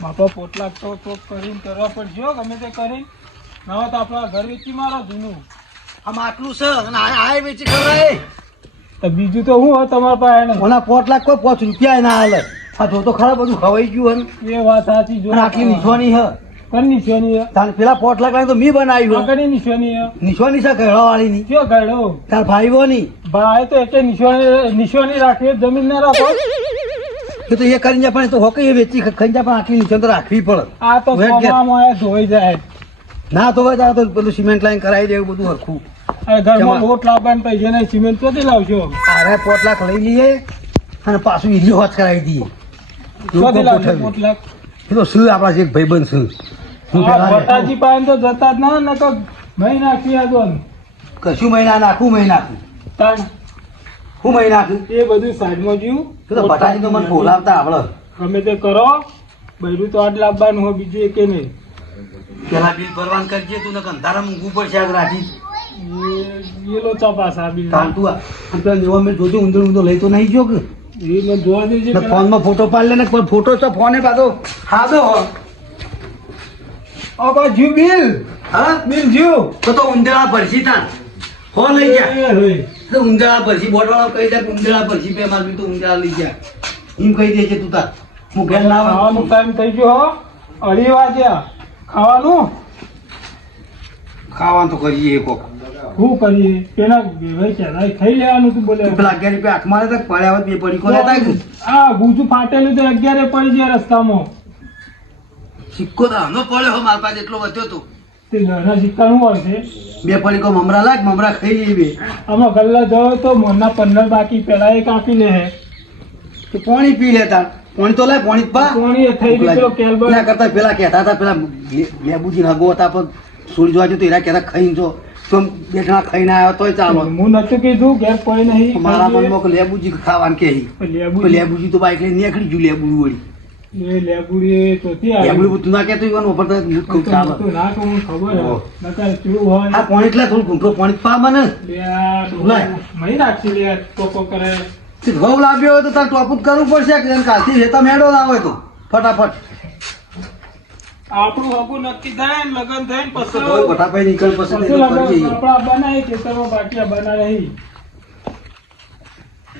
બાપા પોટલાક તો કરીને કરવા પડશે ગમે તે કરીને. ના તો આપણા ઘર વેચી મારો જૂનું. આમ આટલું છે અને આ આ વેચી ખવડાય. તો બીજું તો હું તમારા પાસે? ઓના પોટ લાખ કોઈ પાંચ રૂપિયા ના હાલે. આ જો તો ખરા બધું ખવાઈ ગયું હન. એ વાત સાચી જો. આટલી નિશવાની હ. કઈ નિશાની હ? તાર પેલા પોટ લાખ તો મી બનાવ્યું કઈ નિશાની હ? નિશવાની છે ઘેડા વાળી ની કયો ગાડો તાર ભાઈઓ ની ભાઈ તો એટલે નિશાની નિશાની રાખી જમીન ના રાખો. એ તો એ કરીને પણ તો હોકે એ વેચી ખાઈ જાય પણ આટલી નીચે તો રાખવી પડે. આ તો ધોઈ જાય. ના તો જાય તો પેલું સિમેન્ટ લાઈન કરાવી દેવું બધું હરખું. આ ઘરમાં લોટ લાવવાનું પૈસા નહીં સિમેન્ટ ચોથી લાવશો? અરે પોટ લાખ લઈ લઈએ અને પાછું ઈલી હોત કરાવી દઈએ. એ તો શું આપણા એક શું વટાજી પાસે તો જતા જ ના ને તો મહી નાખી કશું મહિના નાખું. તાણ હું મહિના નાખ્યું એ બધું સાઈડમાં જ્યું. તું તો બટાજી તો મને બોલાવતા આવડે. ગમે તે કરો. બૈરું તો આટલા લાવવાનું હોય બીજું એકે નહીં. પેલા બિલ ભરવાન કરજે તું ને કંધારા મૂકવું પડશે આજ રાજી એ લો ચપાસ આ બિલ. કાંતુ આ. પેલા જેવા મેં જોજો ઊંધો ઊંધો લઈ તો નહીં જો કે? એ મેં જોવા દેજે ને પેલા. ફોનમાં ફોટો પાડી લે ને પણ ફોટો તો ફોને હાદો હો ઓ બા જ્યું બિલ? હા? બિલ જ્યું? તો તો ઊંધેલા ભરસી તા ફોન લઈ જા. તો પછી ભરસી બોટવાળો કહી દે ઉંદરા પછી બે માર તો ઊંધેડા લઈ ગયા એમ કહી દે છે તું તાર. હું ઘેર ના ખાવાનો ટાઈમ થઈ ગયો હો. અઢી વાગ્યા. ખાવાનું? ખાવાનું તો કરીએ કોક. શું કરીએ? પેલા ભાઈ ચાલાય ખાઈ લેવાનું તું બોલે. પેલા અગિયાર રૂપિયા હાથમાં લેતા પડ્યા હોત બે પડી કોને થાય હા ગુજુ ફાટેલું તો અગિયારે પડી ગયા રસ્તામાં. સિક્કો તો આનો પડ્યો હો. મારા પાસે એટલો વધ્યો તો. તે ઘરના સિક્કાનું હોય બે પડી કો મમરા લાગ મમરા ખાઈ જઈએ બે. આમાં ગલ્લા જવો તો મનના પંદર બાકી પેલા એક આપી લે હે. તો પાણી પી લેતા પાણી તો લાય પાણી પા કોણી થઈ ગયું કેલબર. ના કરતા પેલા કહેતા હતા પેલા લેબુજી નગો હતા પણ છોડી જોવા તો એના કહેતા ખાઈને જો. તો બેઠા ખાઈને આવ્યો તોય ચાલો. હું નતું કીધું ઘેર કોઈ નહીં. મારા મનમાં લેબુજી ખાવાનું કે લેબુ લેબુજી. તો બાઈક લઈને નીકળી ગયું લેબુ વળી. એ લેબુડી ચોથી આવી. લેબુડી તું ના કહેતો ઈવાનું વાપરતા હું જ કહું ચાલો. તો ના કહું ખબર નકર કેવું હોય આ પાણી એટલે થોડું ઘૂંટો પાણી પા મને. બે મહી રાખી લે ટોપો કરે. તે ઘઉં લાવ્યો હોય તો તારે ટોપ જ કરવું પડશે કે કાલથી હેતા મેળો ના હોય તો. ફટાફટ. આપણું હગું નક્કી થાય ને લગન થાય ને પછી ઘઉં ફટાફટ નીકળ પછી. આપણા બનાવી બાકી આ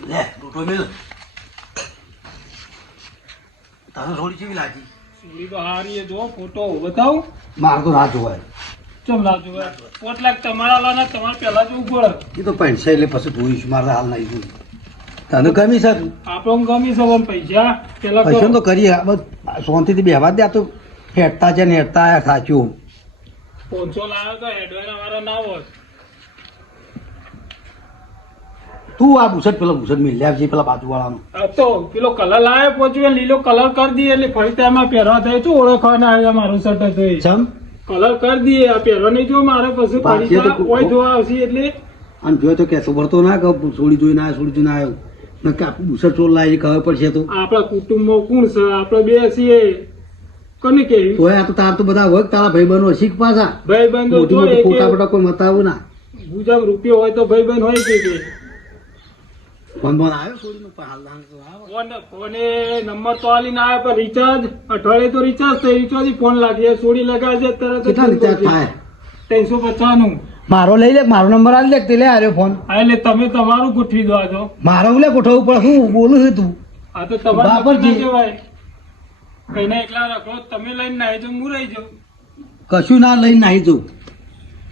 લે રોટો મેલ. તને થોડી કેવી લાગી? સુરી તો હારી એ જો ફોટો બતાવ. મારે તો રાહ જોવાય. ચમ રાહ જોવાય? પોત લાખ તમારા લાના તમારે પહેલા જોવું પડે એ તો પૈસા એટલે પછી જોઈશું મારે હાલ નહીં જોઈ તને ગમી સર આપણો ગમી છે પણ પૈસા. પેલા પૈસા તો કરીએ શાંતિથી બેહવા દે આ તો હેઠતા છે ને હેઠતા સાચું પોનસો લાવ્યો તો હેડવાના મારો ના હોત. તું આ બુસટ પેલો બુસટ મિલ લે પેલા બાજુવાળાનો. તો પેલો કલર લાવ્યો પહોંચ્યો લીલો કલર કરી દઈએ એટલે ફરી તેમાં પહેરવા થાય. શું ઓળખવાના આવ્યા મારું શર્ટ હતો ચમ? કલર કરી દઈએ આ પહેરવા નહીં જો મારે પછી ફરી તો જા, જોવા આવશે એટલે. અને જો તો કહેતો પડતો ના કે છોડી જોઈને ના છોડી જોઈને આવ્યો. ને કે આપણું બુસટ ચોર લાવી ખબર પડશે તો. આપણા કુટુંબમાં કોણ છે? આપણે બે છીએ. કોને કે તોય આ તો તાર તો બધા હોય તારા ભાઈ બનો શીખ પાછા. ભાઈ બંધો મોટી મોટી ફોટા ફોટા કોઈ મતાવું ના. ગુજામ રૂપિયો હોય તો ભાઈ બંધ હોય કે ફોન બોન આવ્યો છોડીનો પણ હાલ તો આવો. ફોન ફોને નંબર તો આલીને આવ્યો પણ રિચાર્જ અઠવાડિયે તો રિચાર્જ થઈ રિચાર્જ ફોન લાગે. સોડી લગાવે છે તરત કેટલા રિચાર્જ થાય? ત્રણસો પચાસનું મારો લઈ લે મારો નંબર આલી લે તે લે આર્યો ફોન. હા એટલે તમે તમારું ગોઠવી દો આજો. મારો લે ગોઠવવું પડે હું બોલું છું તું. આ તો તમારે બાપરજી. ના કહેવાય કઈને એકલા રાખો તમે લઈને નાહી જો હું રહી જાઉં કશું ના લઈને નાહી જાઉં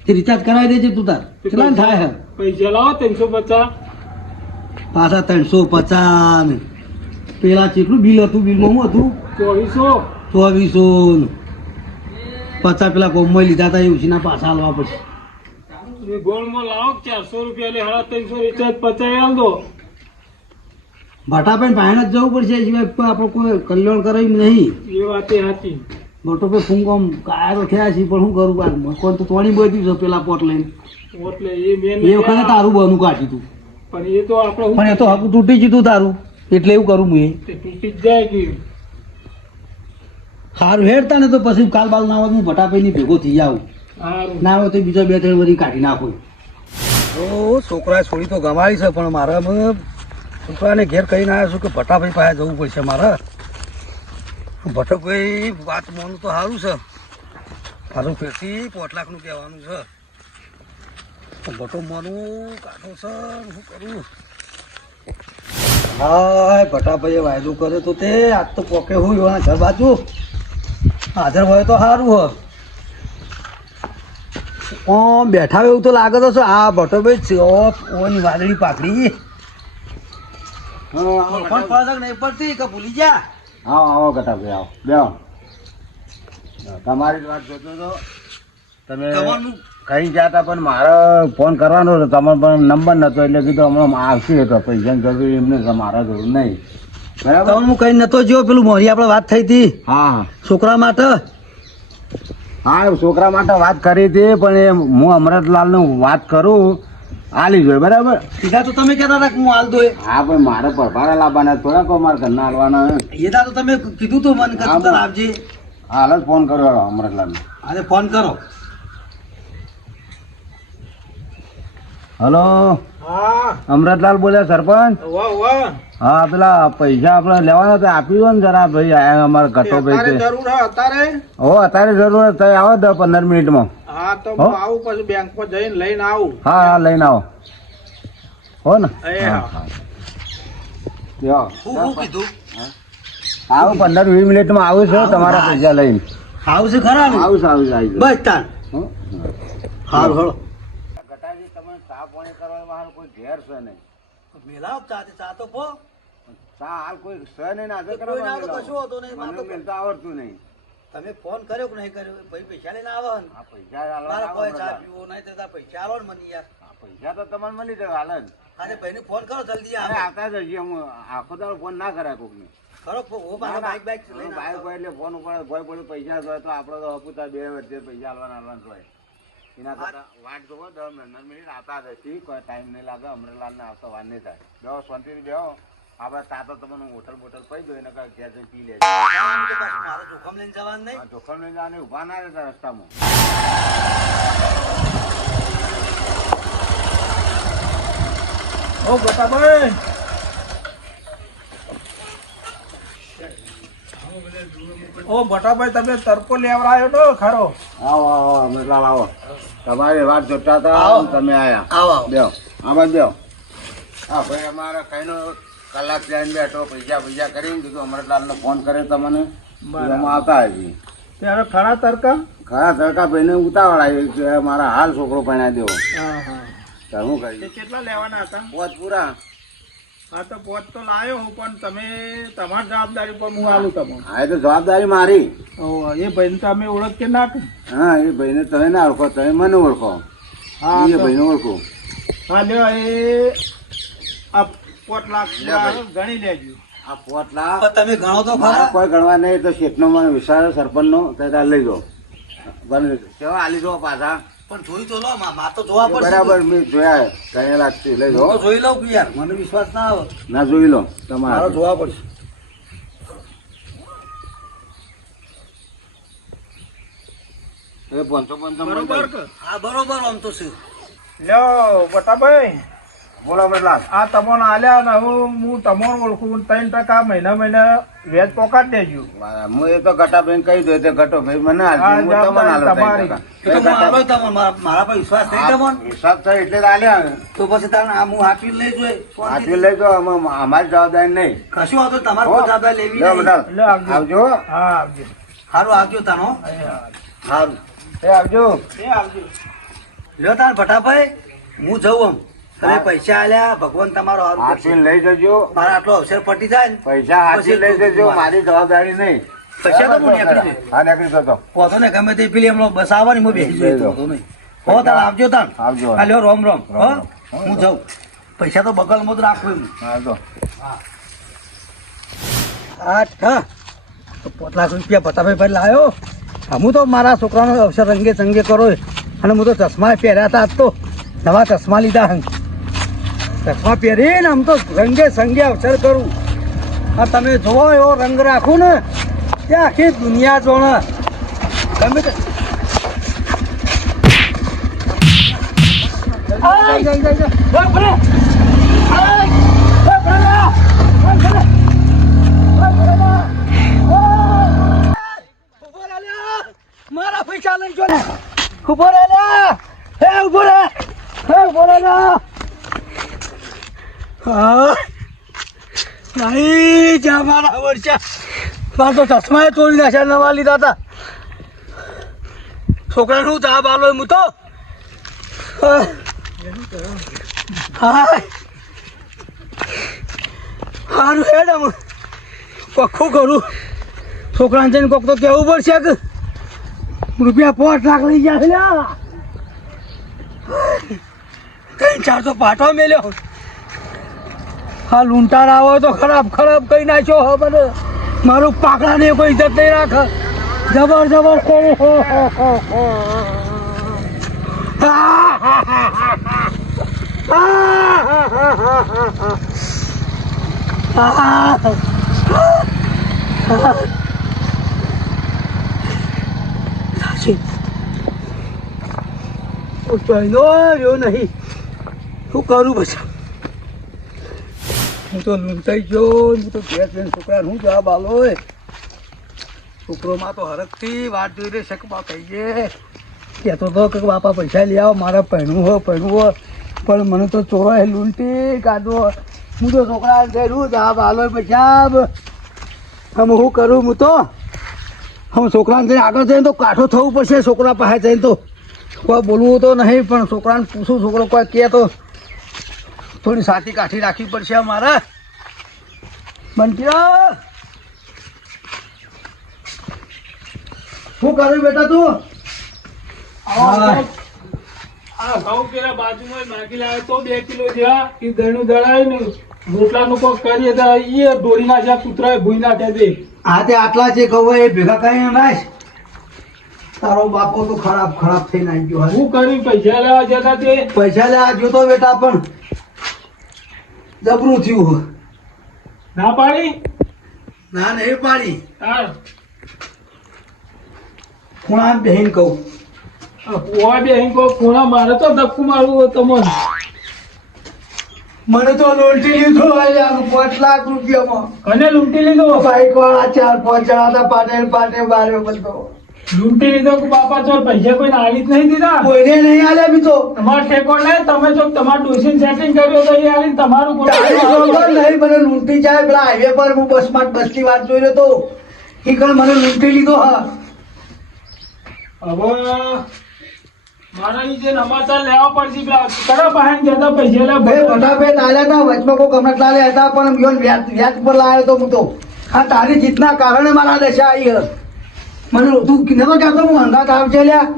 તે રિચાર્જ કરાવી દેજે તું તાર. કેટલા ને થાય હે? પૈસા લાવો ત્રણસો પચાસ. પાછા ત્રણસો પચાસ પેલા કેટલું બિલ હતું બિલમાં શું હતું? ચોવીસો. ચોવીસો પચાસ પેલા કોમમાં લીધા હતા એ ઉછીના પાછા હાલવા પડશે. ગોળમાં લાવો ચારસો રૂપિયા ત્રણસો રિચાર્જ પચાસ આલ દો. ભટાભાઈ પાયણ જ જવું પડશે એ સિવાય કોઈ આપણે કોઈ કલ્યાણ કરાયું નહીં. એ વાત એ સાચી. ભટ્ટોભાઈ ફૂંકો આમ કાયરો થયા છે પણ શું કરું? મકોન તો તોણી બધી છે પેલા પોટ લઈને. એ મેન વખતે તારું બનું કાઢી તું. પણ એ તો આપણે પણ એ તો હક તૂટી ગયું તારું. એટલે એવું કરું હું એ. તૂટી જ જાય કે. સારું હેડતા ને તો પછી કાલ બાલ ના હોય હું ભટાભાઈ ભેગો થઈ જાઉં. ના હોય તો બીજા બે ત્રણ બધી કાઢી નાખું. ઓ છોકરાએ છોડી તો ગમાડી છે પણ મારા છોકરાને ઘેર કહીને આવ્યો છું કે ભટાભાઈ પાસે જવું પડશે મારે. ભટકભાઈ વાત મોનું તો સારું છે. મારું ફેરથી પોટ લાખનું કહેવાનું છે. ભટો મારું કાઢો છે શું કરું? હા ભટાભાઈએ વાયદો કર્યો તો તે આજ તો પોકે હું એવા ઘર બાજુ. હાજર હોય તો સારું હો ઓમ બેઠા એવું તો લાગે તો આ ભટ્ટોભાઈ ચોપ ઓની વાદળી પાકડી ઓળખાણ પડે કે નહીં પડતી કે ભૂલી જા આવો આવો કટાભાઈ આવો. બે તમારી વાત જોતો તો તમે કઈ ગયા હતા પણ મારે ફોન કરવાનો હતો. તમારો પણ નંબર નતો એટલે કીધું હમણાં આવશે તો પૈસાની જરૂર એમને તો મારા જરૂર નહીં. બરાબર? હું કઈ નતો જો પેલું મોરી આપણે વાત થઈ હતી? હા છોકરા માટે? હા છોકરા માટે વાત કરી હતી પણ એ હું અમરતલાલનું વાત કરું આલી જોઈએ બરાબર? સીધા તો તમે કહેતા હતા કે હું હાલ દોય. હા પણ મારે પરભારા લાવવાના થોડા કોઈ મારે ઘરના હાલવાના એ તો તમે કીધું તું મને કે હા, તું તાર બોલ. આપજે હાલ જ ફોન કરો અમરતલાલ આજે ફોન કરો. હલો? હા. અમરતલાલ બોલ્યા સરપંચ? હા પેલા પૈસા આપણે લેવાના હતા આપી દો ને જરા ભાઈ આયા અમારા ઘટો ભાઈ જરૂર હે અત્યારે? હો અત્યારે જરૂર થઈ આવો દસ પંદર મિનિટમાં. હા તો આવું પછી બેંક પર જઈને લઈને આવું. હા હા લઈને આવો. હો ને? આવું પંદર વીસ મિનિટમાં આવું છું તમારા પૈસા લઈને. આવું છે ખરા આવું છે આવું છે. બસ તાર. હો? હળો ગટાજી તમે ચા પાણી કરવા વાળો કોઈ ઘેર છે નહીં. મેલાવ ચા તે ચા તો પો. ચા હાલ કોઈ છે નહીં ને કોઈ ના તો. કશું હોતું નહીં, મને મિલતા આવડતું નહીં. તમે ફોન કર્યો કે નહીં કર્યો? ભાઈ પૈસા લઈને આવો ને. આ પૈસા મારે કોઈ ચા પીવો નહીં તો પૈસા આવો ને મને યાર. પૈસા તો તમને મળી જાય હાલ જ. આજે ભાઈને ફોન કરો જલ્દી આવે આવો. આવતા જ હજી હું આખો તારો ફોન ના કરાય કોકને. ખરો હું પાછો બાઈક બાઈક બાઈક. હોય એટલે ફોન ઉપર ભય પડે પૈસા જોઈએ તો આપણે તો હપુતા બે વચ્ચે પૈસા આવવાના હાલવાના હોય. એના કરતા વાટ જોવો દસ પંદર મિનિટ આવતા જ હશે કોઈ ટાઈમ નહીં લાગે અમરેલાલ ને આવતો વાર નહીં થાય. બેહો શાંતિથી બેહો આપણે તાતો તમને હોટલ બોટલ પડી ગયો એને કાંઈ ઘેર જઈને પી લેજો જોખમ લઈને જવાનું નહીં? જોખમ લઈને જવાનું ઊભા ના રહેતા રસ્તામાં. ઓ બટાભાઈ ઓ બટાભાઈ તમે તરકો લેવડાયો તો ખરો. આવો આવો અમરેલાલ આવો. તમારી વાત જોતા હતા આવો. તમે આયા. આવો દેવ આમાં દેવ હા ભાઈ અમારે કઈનો કલાક જઈને બેઠો પૈસા પૈસા કરીને કીધું અમરતલાલને ફોન કરે તમને. એમાં આવતા હજી ત્યારે ખરા તરકા ખરા તરકા ભાઈને ઉતાવળ આવી કે મારા હાલ છોકરો પરણાવી દેવો. હા હા. કરી કેટલા લેવાના હતા? પોત પૂરા હા તો પોત તો લાવ્યો હું પણ તમે તમારી જવાબદારી પર હું આલું તમને હા એ તો જવાબદારી મારી. એ ભાઈને તમે ઓળખ કે ના હા એ ભાઈને તમે ના ઓળખો તમે મને ઓળખો. હા એ ભાઈને ઓળખો. હા લ્યો એ આ પોત લાખ. ગણી લેજો. આ પોત લાખ તમે ગણો તો ખરા. કોઈ ગણવા નહીં તો શેઠનો મને વિશાળ સરપંચનો તો લઈ જાઓ બને. કેવા હાલી જાઓ પાછા? પણ જોઈ તો લો મા મા તો જોવા પડશે. બરાબર મેં જોયા જ છે લઈ હું જોઈ લઉં કે યાર મને વિશ્વાસ ના આવે. ના જોઈ લો મારે તમારા જોવા પડશે. એ પંચો પંચો બરોબર હા બરોબર આમ તો છે. લ્યો બટાભાઈ. બોલો બેટલા આ તમોને આલ્યા ને હું હું તમને ઓળખું ત્રણ ટકા મહિના મહિના વ્યાજ પોકાટ દેજો. હું એ તો ઘટાભાઈ કહી દઉં તે ઘટો ભાઈ મને હા, હું તમને આલો મારા પર વિશ્વાસ થઈ તમને વિશ્વાસ થાય એટલે આલ્યા તો પછી તારે આ હું હાથી લઈ જોઈ હાથી લઈ જો અમે- અમારી જવાબદારી નહીં. કશું આવતો તમારે કોઈ જવાબદારી લેવી. આવજો. હા. આવજો. સારું આવજો તાનો. સારું એ આવજો. એ આવજો. લ્યો તાર ભટાભાઈ હું જઉં આમ. તમે પૈસા આલ્યા ભગવાન તમારો હાથી. લઈ જજો. મારા આટલો અવસર પટી જાય ને પૈસા હાથી લઈ જજો મારી જવાબદારી નહીં. પૈસા તો હું નીકળી હા નીકળી જતો પોતો ને ગમે તે પેલી હમણાં બસ આવવાની હું બેસી જોઈ તો નહીં. હો તાર આવજો તાર આવજો. હા રોમ રોમ. હો હું જાઉં. પૈસા તો બગલ જ રાખું એમ. હાલો આઠ હા. પાંચ લાખ રૂપિયા પતાભાઈ ભાઈ લાવ્યો હું તો મારા છોકરાનો અવસર રંગે સંગે કરો અને હું તો ચશ્મા પહેર્યા હતા આજ તો. નવા ચશ્મા લીધા હંગ તફા પહેરીને આમ તો રંગે સંગે અવસર કરું. આ તમે જોવો એવો રંગ રાખું ને તે આખી દુનિયા જોણે. તમે મારા પૈસા લઈ જો ને. ઊભો રે ઊભો રે! ઊભો રે નહીં જા મારા વર્ષા મારે તો ચશ્માએ તોડી નાખ્યા, નવા લીધા હતા. છોકરાનું ચા બાલો હું તો? સારું હેડ આમ. પખું કરું. છોકરાને જઈને કોક તો કહેવું પડશે કે રૂપિયા પાંચ લાખ લઈ ગયા. ત્રણ ચાર તો પાટો મેલ્યો. હા લૂંટાર આવો તો ખરાબ ખરાબ કહી નાખ્યો હો મને મારું પાકડા ને કોઈ ઇજ્જત નહીં રાખે જબર જબર કરી હો, હો, હો. આ, આ. નહીં શું કરું પછી હું તો લૂંટાઈ ગયો, હું તો ઘેર જઈને છોકરાને હું જવાબ આલો છોકરોમાં તો હરખથી વાત જોઈ રહે શકમાં કહીએ કહેતો તો કે બાપા, પૈસા લઈ આવો, મારે પહેણું હો પહેણું હો. પણ મને તો ચોરાય લૂંટી કાઢો હું તો છોકરાને કહ્યું જવાબ આલો પૈસા હમ હું કરું, હું તો? હમ છોકરાને જઈને આગળ જઈને તો કાઠો થવું પડશે, છોકરા પાસે જઈને તો. કોઈ બોલવું તો નહીં, પણ છોકરાને પૂછું, છોકરો કોઈ કહે તો. થોડી સાથી કાઠી રાખવી પડશે મારે બંટીઓ શું કર્યું બેટા તું? આ ઘઉં પેલા બાજુમાં માગી લાવ્યો તો બે કિલો જેવા. એ દળનું દળાય ને રોટલાનું કોક કરીએ તો એ દોરી નાખ્યા કૂતરાએ ભૂઈ નાખ્યા તે આ તે આટલા જે કહું એ ભેગા કરીને રાખ તારો બાપો તો ખરાબ ખરાબ થઈને આવી ગયો હું કર્યું પૈસા લેવા જતા તે? પૈસા લેવા જોતો બેટા પણ જબરું થયું ના પાડી? ના નહીં પાડી ખૂણા બેહીન કહું પોવા બે કહું ખૂણા કોણા મારે તો ધક્કું મારવું તમને મને તો લૂંટી લીધો યાર પાંચ લાખ રૂપિયામાં અને લૂંટી લીધો બાઈક વાળા ચાર પાંચ જણા હતા પાટે પાટે બારે બધો લૂંટી લીધો કે બાપા જો પૈસા કોઈ આલી જ નહીં દીધા? કોઈને નહીં આલે બી તો. તમાર ઠેકો નહીં? તમે જો તમાર ડોસીને સેટિંગ કર્યો તો એ આલી? તમારું કોઈ નહીં? મને લૂંટી જાય પેલા હાઈવે પર હું બસમાં બસની વાત જોઈ રહ્યો તો. એ કણ મને લૂંટી લીધો હા. હવે મારા જે સમાચાર લેવા પડશે પેલા કરા બહાર જતા પૈસા લે ભાઈ ફટાફટ આલ્યા હતા વચમાં કોઈ કમરત લાલે હતા પણ યોન વ્યાજ વ્યાજ પર લાવ્યો તો હું તો. આ તારી જીતના કારણે મારા દશા આવી હે. મને તું નતો કહેતો હું અંગાત આવજે લ્યા.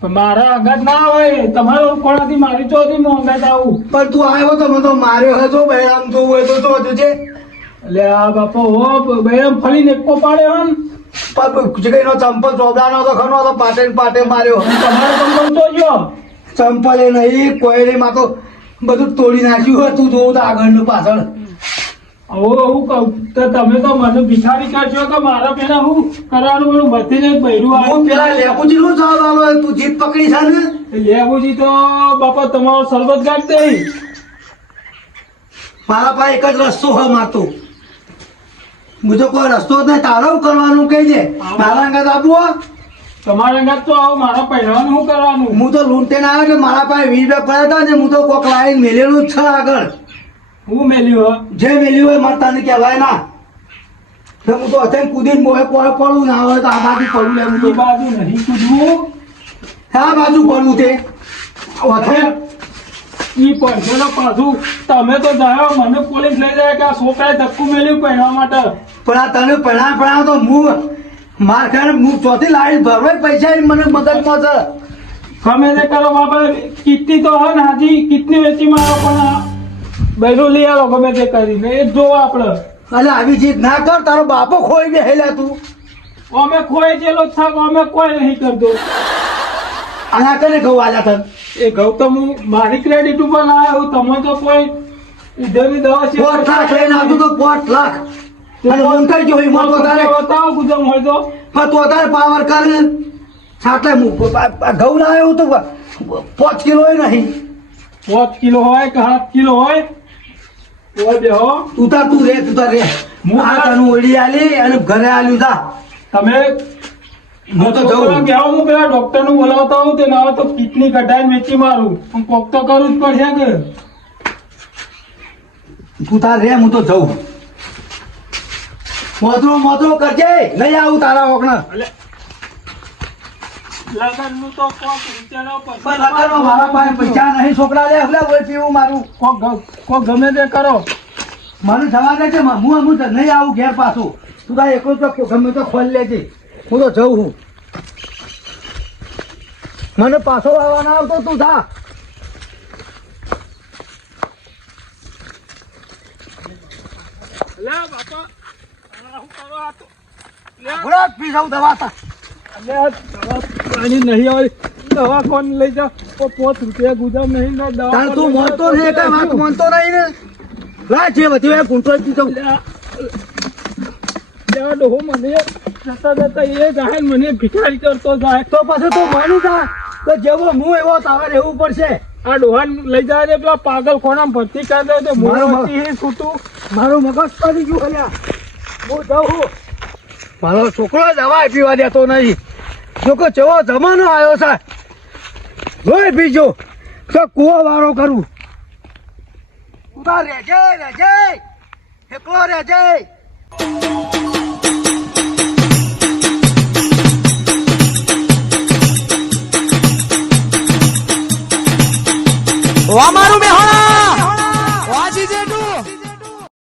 પણ મારા અંગાત ના હોય તમારો કોણાથી મારી ચોથી હું અંગાત આવું. પણ તું આવ્યો તો મને તો માર્યો હતો બહેરામ તું હોય તો તો છે? એટલે આ બાપો હો બેરમ ફરીને એકો પાડ્યો હન. જગ્યાનો ચંપલ ચોબડાનો તો ખરો તો પાટે પાટે માર્યો. તમારો કંપન તો જો ચંપલ એ નહીં કોઈ નહીં માં તો બધું તોડી નાખ્યું હતું જોવું તો આગળનું પાછળ. હવે હું કહું. તો તમે તો મને ભિખારી કરશો તો મારા પેલા હું કરવાનું બધી બધીને બૈરું હું આવ્યું પેલા લેપુજી નું જવાબ તું જીત પકડી છે ને? લેબુજી તો બાપા તમારો સરબત ગાઢ દે. મારા પાસે એક જ રસ્તો હોય મારતો. બીજો કોઈ રસ્તો જ નહીં તારો કરવાનું કહી દે. મારા અંગત આપવું? તમારા અંગાત તો આવો મારા પહેરવાનું શું કરવાનું. હું તો લૂંટે ના આવે એટલે મારા પાસે વીસ રૂપિયા પડ્યા હતા ને હું તો કોક લાઈન મેલેલું જ છે આગળ. હું મેલ્યું જે મેલ્યું હોય મારે તને કહેવાય ના. તો હું તો અત્યારે કૂદીને મોહે કોઈ પડું ના હોય તો આ બાજુ પડું લેવું તો. બાજુ નહીં કૂદવું. આ બાજુ પડવું તે. ઓથે ઈ પડશે પાછું. તમે તો જાઓ મને પોલીસ લઈ જાય કે આ છોકરાએ ધક્કું મેલ્યું પહેરવા માટે? પણ આ તને પણા પણા તો હું માર ખાને હું ચોથી લાવી ભરવાય પૈસા મને મગજમાં છે. ગમે તે કરો બાપા કિટની તો હે ને હાજી કિટની વેચી મારો પણ બૈરું લઈ આવો ગમે તે કરીને. એ જોવો આપણે. અલે આવી જીત ના કર તારો બાપો ખોઈ બેહેલા તું. અમે ખોઈ જેલો થાક અમે કોઈ નહીં કરતો. આના તને કહું આલા તને. એ ગૌતમ હું મારી ક્રેડિટ ઉપર લાવ્યો તમે તો કોઈ ઉધરની દવા છે પોટ લાખ લઈને આવતું તો પોટ લાખ. અને ઊંઘાઈ ગયો હિંમત વધારે બતાવો ગુજમ હોય તો. પણ તો વધારે પાવર કર છાટલે હું ઘઉં ના આવ્યો તો પાંચ કિલો નહીં. પાંચ કિલો હોય કે સાત કિલો હોય? હોય બેહો તું તાર તું રે તું તાર રે. હું આ તને ઓળી આલી અને ઘરે આલ્યું તા તમે હું તો જઉં. કહેવા હું પેલા ડોક્ટરનું બોલાવતા હોઉં તે ના તો કિડની કઢાઈને વેચી મારું. હું કોક તો કરું જ પડશે કે? તું તાર રે હું તો જઉં. મોતરો મોતરો કરજે. લઈ આવું તારા ઓગણ લગન તો કોક વિચારો પણ લગનમાં મારા પાસે પૈસા નહીં છોકરા લે હમણાં હોય પીવું મારું. કોક કોક ગમે તે કરો. મને જવા છે હું હું નહીં આવું ઘેર પાછું. તું તાર એકલો તો ગમે તો ખોલી લેજે. હું તો જઉં હું. મને પાછો આવવા ના આવતો તું થા. લે બાપા. લે જાઉં દવા તા. લે. દવા પાણી નહીં આવી. દવા કોણ લઈ જાઓ પોત રૂપિયા ગુજામ નહીં ને દવા તાર તું જાઓ? નહીં કઈ વાત માનતો નહીં ને. લા જે બધી હોય ગુંટો જ દીધો આ ડોહો મને જતા જતા એ જાય મને ભિખારી કરતો જાય. તો પછી તું માની જા. તો જેવો હું એવો તારે રહેવું પડશે. આ ડોહાન લઈ જાય છે પેલા પાગલ ખોણા ભરતી કરી દે તો મારો મોં મગ- વચ્ચે છૂટું. મારું મગજ પડી ગયું અલ્યા હું જાઉં. મારો છોકરો દવા પીવા દેતો નહીં. જોકો ચેવો જમાનો આવ્યો છે? જોઈ બીજો. તો કુવો વારો કરું. ઊભા રેજે રેજે એકલો રેજે ઓ મારું મેં